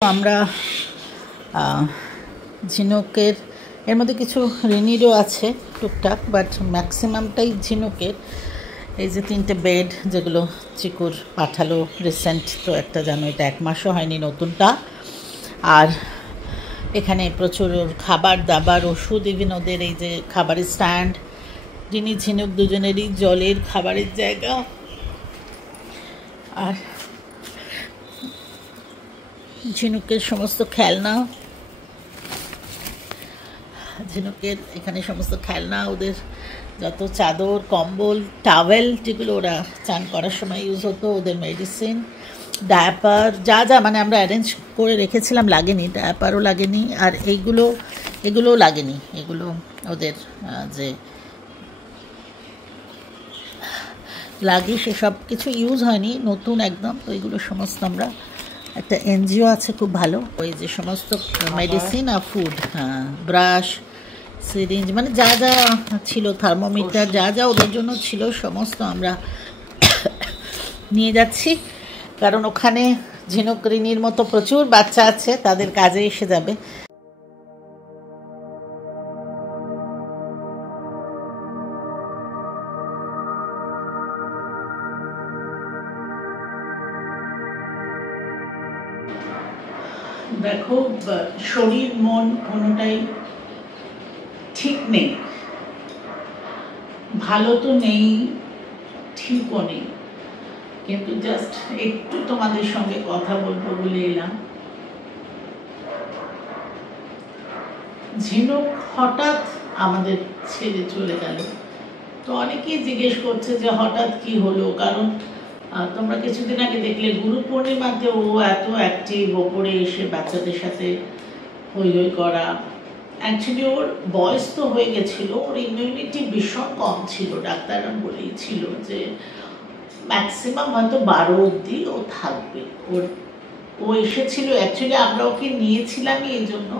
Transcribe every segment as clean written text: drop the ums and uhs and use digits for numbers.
আমরা ঝিনুকের এর মধ্যে কিছু রিনিরও আছে টুকটাক, বাট ম্যাক্সিমামটাই ঝিনুকের। এই যে 3টে বেড যেগুলো চিকুর পাঠালো রিসেন্ট, তো একটা জানো এটা 1 মাসও হয়নি নতুনটা। আর এখানে প্রচুর খাবার দাবার ওষুধ, ইভিন ওদের এই যে খাবারের স্ট্যান্ড, রিনি ঝিনুক দুজনেরই জলের খাবারের জায়গা। আর ঝিনুকের সমস্ত খেলনা, ঝিনুকের এখানে সমস্ত খেলনা, ওদের যত চাদর কম্বল টাওয়েল যেগুলো ওরা চান করার সময় ইউজ হতো, ওদের মেডিসিন ডায়াপার যা যা মানে আমরা অ্যারেঞ্জ করে রেখেছিলাম লাগেনি, ডায়াপারও লাগেনি। আর এগুলোও লাগেনি, এগুলো ওদের যে লাগে সেসব কিছু ইউজ হয়নি, নতুন একদম। তো এগুলো সমস্ত আমরা, একটা এনজিও আছে খুব ভালো, ওই যে সমস্ত মেডিসিন আর ফুড, হ্যাঁ, ব্রাশ, সিরিঞ্জ, মানে যা যা ছিল, থার্মোমিটার যা যা ওদের জন্য ছিল সমস্ত আমরা নিয়ে যাচ্ছি। কারণ ওখানে ঝিনুক রিনির মতো প্রচুর বাচ্চা আছে, তাদের কাজে এসে যাবে। দেখো, শরীর মন কোনোটাই ঠিক নেই, ভালো তো নেই, ঠিকও নেই, কিন্তু জাস্ট একটু তোমাদের সঙ্গে কথা বলবো বলে এলাম। ঝিনুক হঠাৎ আমাদের ছেড়ে চলে গেল, তো অনেকেই জিজ্ঞেস করছে যে হঠাৎ কি হলো। কারণ তোমরা কিছুদিন আগে দেখলে গুরু পূর্ণিমাতে ও এত অ্যাক্টিভ, ওপরে এসে বাচ্চাদের সাথে হই হই করা। অ্যাকচুয়ালি ওর বয়স তো হয়ে গেছিলো, ওর ইমিউনিটি ভীষণ কম ছিল, ডাক্তাররা বলেই ছিল যে ম্যাক্সিমাম হয়তো 12 অবধি ও থাকবে। ও এসেছিল, অ্যাকচুয়ালি আমরা ওকে নিয়েছিলামই এই জন্য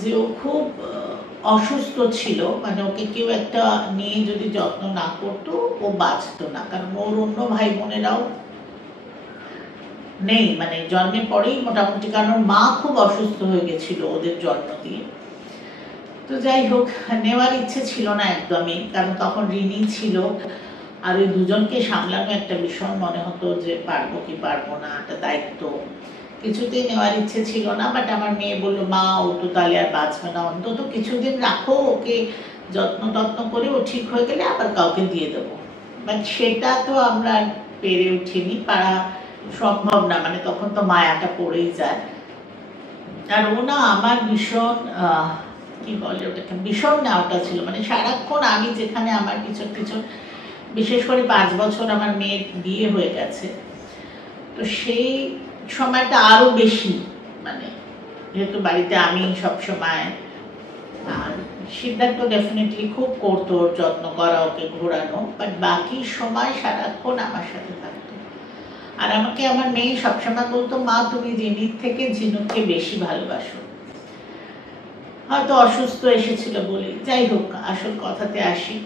যে ও খুব অসুস্থ ছিল, মানে ওকে কেউ একটা নিয়ে যদি যত্ন না করতো ও বাঁচতো না। কারণ ওর অন্য ভাই বোনেরাও নেই, মানে জন্মের পরেই মোটামুটি, কারণ মা খুব অসুস্থ হয়ে গেছিল ওদের জন্ম দিয়ে। তো যাই হোক, নেওয়ার ইচ্ছে ছিল না একদমই, কারণ তখন রিনি ছিল, আর ওই দুজনকে সামলানো একটা ভীষণ মনে হতো যে পারবো কি পারবো না, একটা দায়িত্ব, কিছুতেই নেওয়ার ইচ্ছে ছিল না। বাট আমার মেয়ে বললো, মা ও তো তাহলে আর বাঁচবে না, অন্তত কিছুদিন রাখো ওকে, যত্ন টত্ন করে ও ঠিক হয়ে গেলে আবার কাউকে দিয়ে দেবো। বাট সেটা তো আমরা পেরে উঠিনি, পারা সম্ভব না, মানে তখন তো মায়াটা পড়েই যায়। আর ও না আমার ভীষণ কি বলে ওটাকে, ভীষণ নেওয়াটা ছিল, মানে সারাক্ষণ আমি যেখানে আমার পিছন পিছন, বিশেষ করে 5 বছর আমার মেয়ের বিয়ে হয়ে গেছে, তো সেই সময়টা আরো বেশি, মানে যেহেতু বাড়িতে আমি সবসময়, আর সিদ্ধার্থ ডেফিনেটলি খুব করতো ওর যত্ন করা, ওকে ঘোরানো, বাট বাকি সময় সারাক্ষণ আমার সাথে থাকতো। আর আমাকে আমার মেয়ে সবসময় বলতো, মা তুমি রিনির থেকে ঝিনুককে বেশি ভালোবাসো। হয়তো অসুস্থ এসেছিল বলে। যাই হোক, আসল কথাতে আসি।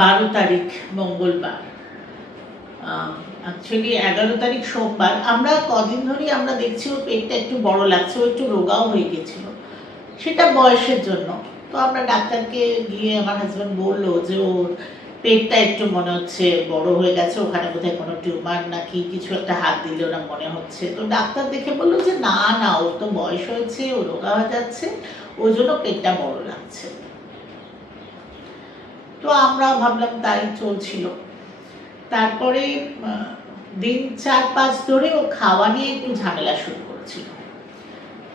12 তারিখ মঙ্গলবার, অ্যাকচুয়ালি 11 তারিখ সোমবার, আমরা কদিন ধরেই আমরা দেখছি ওর পেটটা একটু বড় লাগছে, ও একটু রোগাও হয়ে গেছিল, সেটা বয়সের জন্য। তো আমরা ডাক্তারকে গিয়ে, আমার হাজব্যান্ড বললো যে ওর পেটটা একটু মনে হচ্ছে বড় হয়ে গেছে, ওখানে বোধহয় কোনো টিউমার নাকি কিছু একটা, হাত দিলে ওরা মনে হচ্ছে। তো ডাক্তার দেখে বললো যে না না, ওর তো বয়স হয়েছে, ও রোগা হয়ে যাচ্ছে, ওই জন্য পেটটা বড় লাগছে। তো আমরা ভাবলাম তাই চলছিল। তারপরে দিন 4-5 ধরে ও খাওয়া নিয়ে একটু ঝামেলা শুরু করেছিল।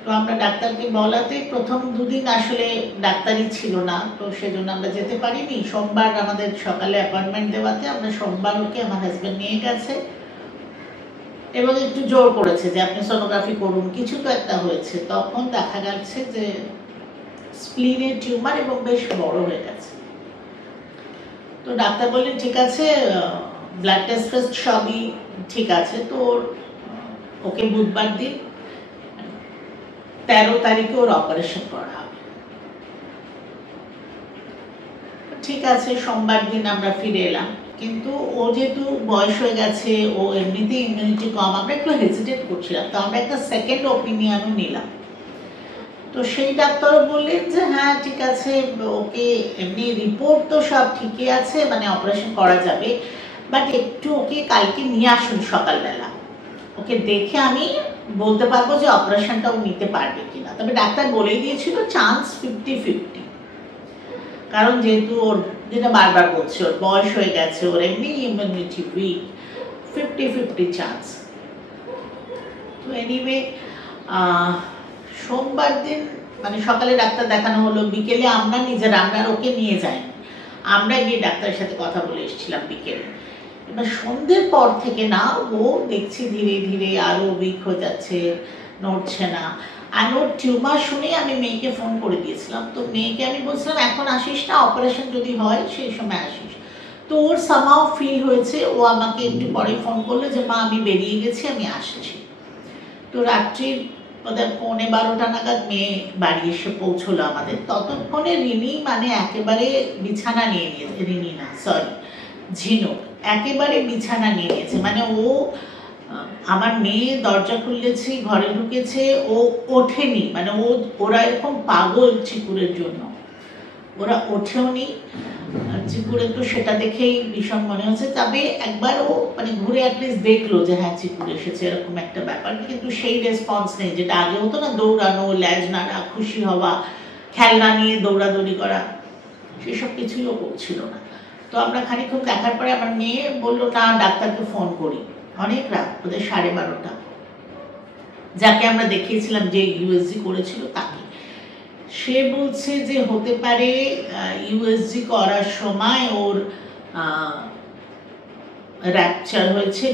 তো আমরা ডাক্তারকে বলাতে প্রথম 2 দিন আসলে ডাক্তারই ছিল না, তো সেজন্য আমরা যেতে পারিনি। সোমবার আমাদের সকালে অ্যাপয়েন্টমেন্ট দেওয়াতে আমরা সোমবার ওকে আমার হাজব্যান্ড নিয়ে গেছে এবং একটু জোর করেছে যে আপনি সোনোগ্রাফি করুন, কিছু তো একটা হয়েছে। তখন দেখা যাচ্ছে যে স্প্লিনের টিউমার এবং বেশ বড় হয়ে গেছে। তো ডাক্তার বললেন ঠিক আছে, ব্লাড টেস্ট সবই ঠিক আছে, তো ওকে বুধবার দিন 13 তারিখে ওর অপারেশন করা হবে। ঠিক আছে, সোমবার দিন আমরা ফিরে এলাম। কিন্তু ও যেহেতু বয়স হয়ে গেছে, ও এমনিতেই ইমিউনিটি কম, আমরা একটু হেজিটেট করছিলাম, তো আমরা একটা সেকেন্ড ওপিনিয়নও নিলাম। তো সেই ডাক্তারও বললেন যে হ্যাঁ ঠিক আছে, ওকে এমনি রিপোর্ট তো সব ঠিকই আছে, মানে অপারেশন করা যাবে, বাট একটু ওকে কালকে নিয়ে আসুন সকালবেলা, ওকে দেখে আমি বলতে পারবো যে অপারেশনটাও নিতে পারবে কিনা। তবে ডাক্তার বলেই দিয়েছিল চান্স 50-50, কারণ যেহেতু ওর, যেটা বারবার বলছে, ওর বয়স হয়ে গেছে, ওর এমনি ইমিউনিটি উইক, 50-50 চান্স। তো এনিওয়ে সোমবার দিন মানে সকালে ডাক্তার দেখানো হলো, বিকেলে আমরা নিজেরা, আমরা ওকে নিয়ে যাইনি, আমরা গিয়ে ডাক্তারের সাথে কথা বলে এসেছিলাম বিকেলে। এবার সন্ধ্যের পর থেকে না ও দেখছি ধীরে ধীরে আরো উইক হয়ে যাচ্ছে, নড়ছে না। আর ওর টিউমার শুনে আমি মেয়েকে ফোন করে দিয়েছিলাম, তো মেয়েকে আমি বলছিলাম এখন আসিস না, অপারেশন যদি হয় সেই সময় আসিস। তো ওর সামহাও ফিল হয়েছে, ও আমাকে একটু পরে ফোন করলো যে মা আমি বেরিয়ে গেছি, আমি আসছি। তো রাত্রির ওদের 11:15 নাগাদ মেয়ে বাড়ি এসে পৌঁছলো আমাদের। ততক্ষণে রিনি মানে একেবারে বিছানা নিয়ে নিয়েছে, রিনি না সরি ঝিনুক একেবারে বিছানা নিয়ে নিয়েছে। মানে ও, আমার মেয়ে দরজা খুলেছি, ঘরে ঢুকেছে, ও ওঠেনি, মানে ওরা এরকম পাগল চিকুরের জন্য, ওরা ওঠেও নি। চিকুরের তো সেটা দেখেই ভীষণ মনে হচ্ছে। তবে একবার ও মানে ঘুরে অ্যাটলিস্ট দেখলো যে হ্যাঁ চিকুর এসেছে, এরকম একটা ব্যাপার, কিন্তু সেই রেসপন্স নেই যেটা আগে হতো না, দৌড়ানো, ল্যাজ নাড়া, খুশি হওয়া, খেলনা নিয়ে দৌড়াদৌড়ি করা, সেসব কিছুই ও করছিল না। তো আমরা খানিকক্ষণ দেখার পরে আমার মেয়ে বললো না ডাক্তারকে ফোন করি। অনেক রাত, ওদের 12:30, যাকে আমরা দেখিয়েছিলাম যে ইউএসজি করেছিল তাকে। সে বলছে যে হতে পারে ইউএসজি করার সময় ওর র্যাপচার হয়েছে,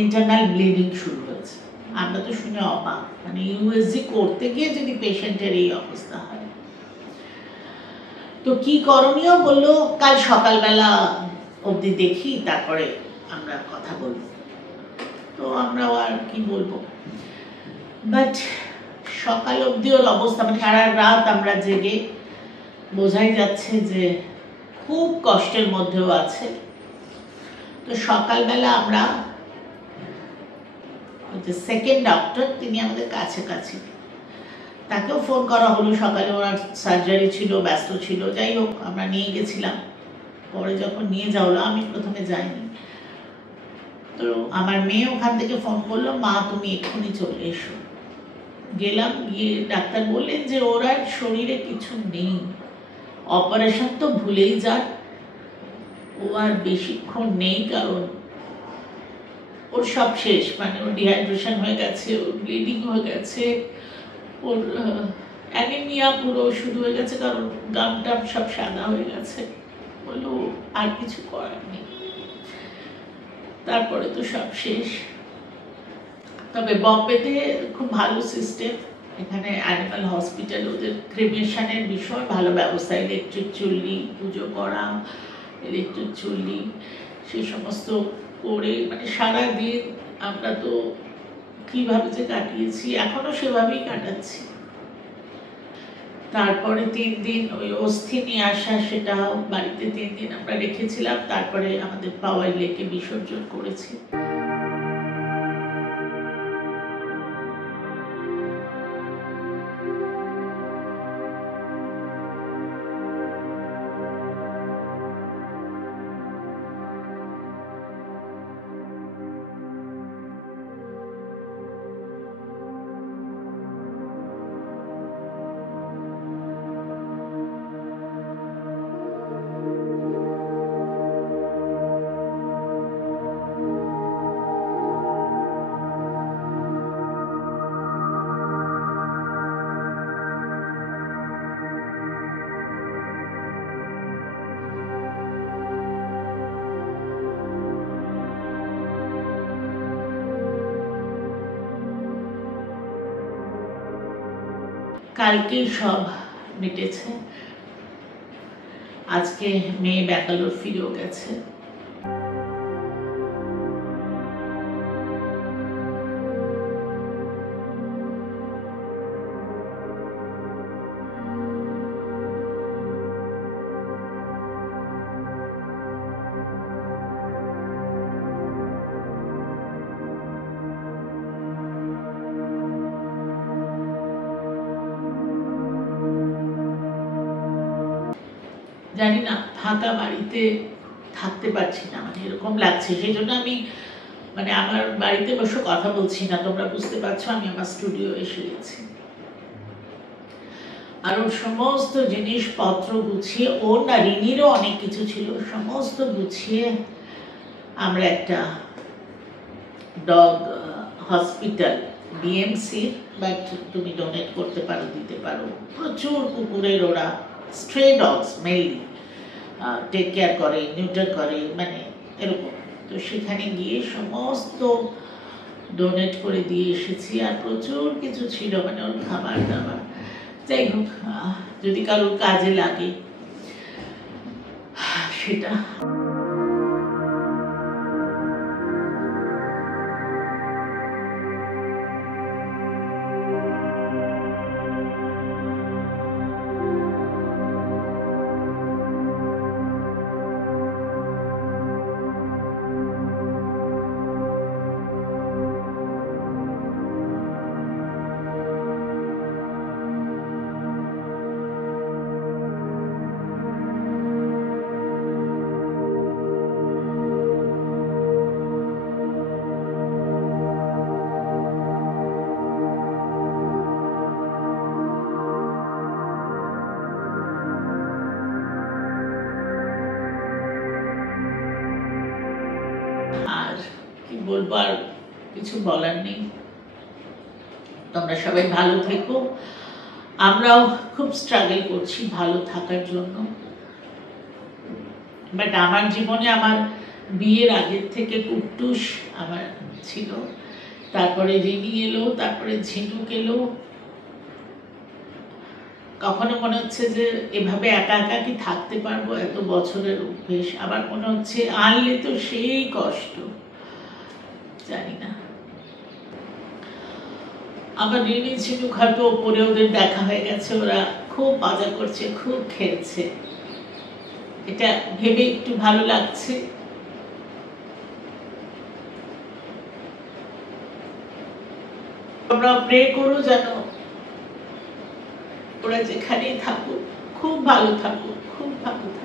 ইন্টারনাল ব্লিডিং শুরু হয়েছে। আমরা তো শুনে অবাক, মানে ইউএসজি করতে গিয়ে যদি পেশেন্টের এই অবস্থা হয়। তো কি করণীয় বললো কাল সকালবেলা অবধি দেখি, তারপরে আমরা কথা বলবো। তো আমরাও আর কি বলবো, বাট সকাল অবধি ওর অবস্থা, মানে সারা রাত আমরা জেগে, বোঝাই যাচ্ছে যে খুব কষ্টের মধ্যেও আছে। তো সকালবেলা আমরা যে সেকেন্ড ডক্টর, তিনি আমাদের কাছাকাছি, তাকেও ফোন করা হলো। সকালে ওনার সার্জারি ছিল, ব্যস্ত ছিল, যাই হোক আমরা নিয়ে গেছিলাম। পরে যখন নিয়ে যাওয়া হলো, আমি প্রথমে যাইনি, তো আমার মেয়ে ওখান থেকে ফোন করলো মা তুমি এক্ষুনি চলে এসো। গেলাম, গিয়ে ডাক্তার বললেন যে ওর আর শরীরে কিছু নেই, অপারেশন তো ভুলেই যান, ও আর বেশিক্ষণ নেই, কারণ ওর সব শেষ, মানে ওর ডিহাইড্রেশন হয়ে গেছে, ওর ব্লিডিং হয়ে গেছে, ওর অ্যানিমিয়া পুরো শুরু হয়ে গেছে, কারণ গাম টাম সব সাদা হয়ে গেছে। বললো আর কিছু করার নেই, তারপরে তো সব শেষ। তবে বম্বেতে খুব ভালো সিস্টেম, এখানে অ্যানিমাল হসপিটাল, ওদের ক্রিমেশনের ভীষণ ভালো ব্যবস্থা, ইলেকট্রিক চুল্লি, পুজো করা, ইলেকট্রিক চুল্লি, সেই সমস্ত করে, মানে সারাদিন আমরা তো কীভাবে যে কাটিয়েছি, এখনও সেভাবেই কাটাচ্ছি। তারপরে 3 দিন ওই অস্থি নিয়ে আসা, সেটা বাড়িতে 3 দিন আমরা রেখেছিলাম, তারপরে আমাদের পাওয়াই লেকে বিসর্জন করেছি। কালকেই সব মিটেছে, আজকে মেয়ে ব্যাঙ্গালোর ফিরেও গেছে। জানি না, ফাঁকা বাড়িতে থাকতে পারছি না, মানে এরকম লাগছে। সেই জন্য আমি মানে আমার বাড়িতে বসে কথা বলছি না, তোমরা বুঝতে পারছো, আমি আমার স্টুডিও এসে গেছি। আর ওর সমস্ত জিনিসপত্র গুছিয়ে, ওর না রিনিরও অনেক কিছু ছিল, সমস্ত গুছিয়ে আমরা একটা ডগ হসপিটাল, বিএমসি, বাট তুমি ডোনেট করতে পারো, দিতে পারো, প্রচুর কুকুরের ওরা স্ট্রে ডগস মেইনলি টেক কেয়ার করে, নিউটার করে, মানে এরকম। তো সেখানে গিয়ে সমস্ত ডোনেট করে দিয়ে এসেছি। আর প্রচুর কিছু ছিল, মানে ওর খাবার দাবার। যাই হোক, যদি কারোর কাজে লাগে সেটা। আর কি বলবো, আর কিছু বলার নেই। তোমরা সবাই ভালো থেকো, আমরাও খুব স্ট্রাগল করছি ভালো থাকার জন্য। বাট আমার জীবনে আমার বিয়ের আগের থেকে কুট্টুস আমার ছিল, তারপরে রিনি এলো, তারপরে ঝিনুক এলো। কখনো মনে হচ্ছে যে এভাবে একা একা কি থাকতে পারবো, এত বছরের অভ্যেস। আবার মনে হচ্ছে আনলে তো সেই কষ্ট, জানি না। আবার রিনি ঝিনুক হয়তো ওপরে ওদের দেখা হয়ে গেছে, ওরা খুব মজা করছে, খুব খেলছে, এটা ভেবে একটু ভালো লাগছে। তোমরা প্রে করো যেন ওরা যেখানেই থাকুক খুব ভালো থাকুক, খুব ভালো থাকুক।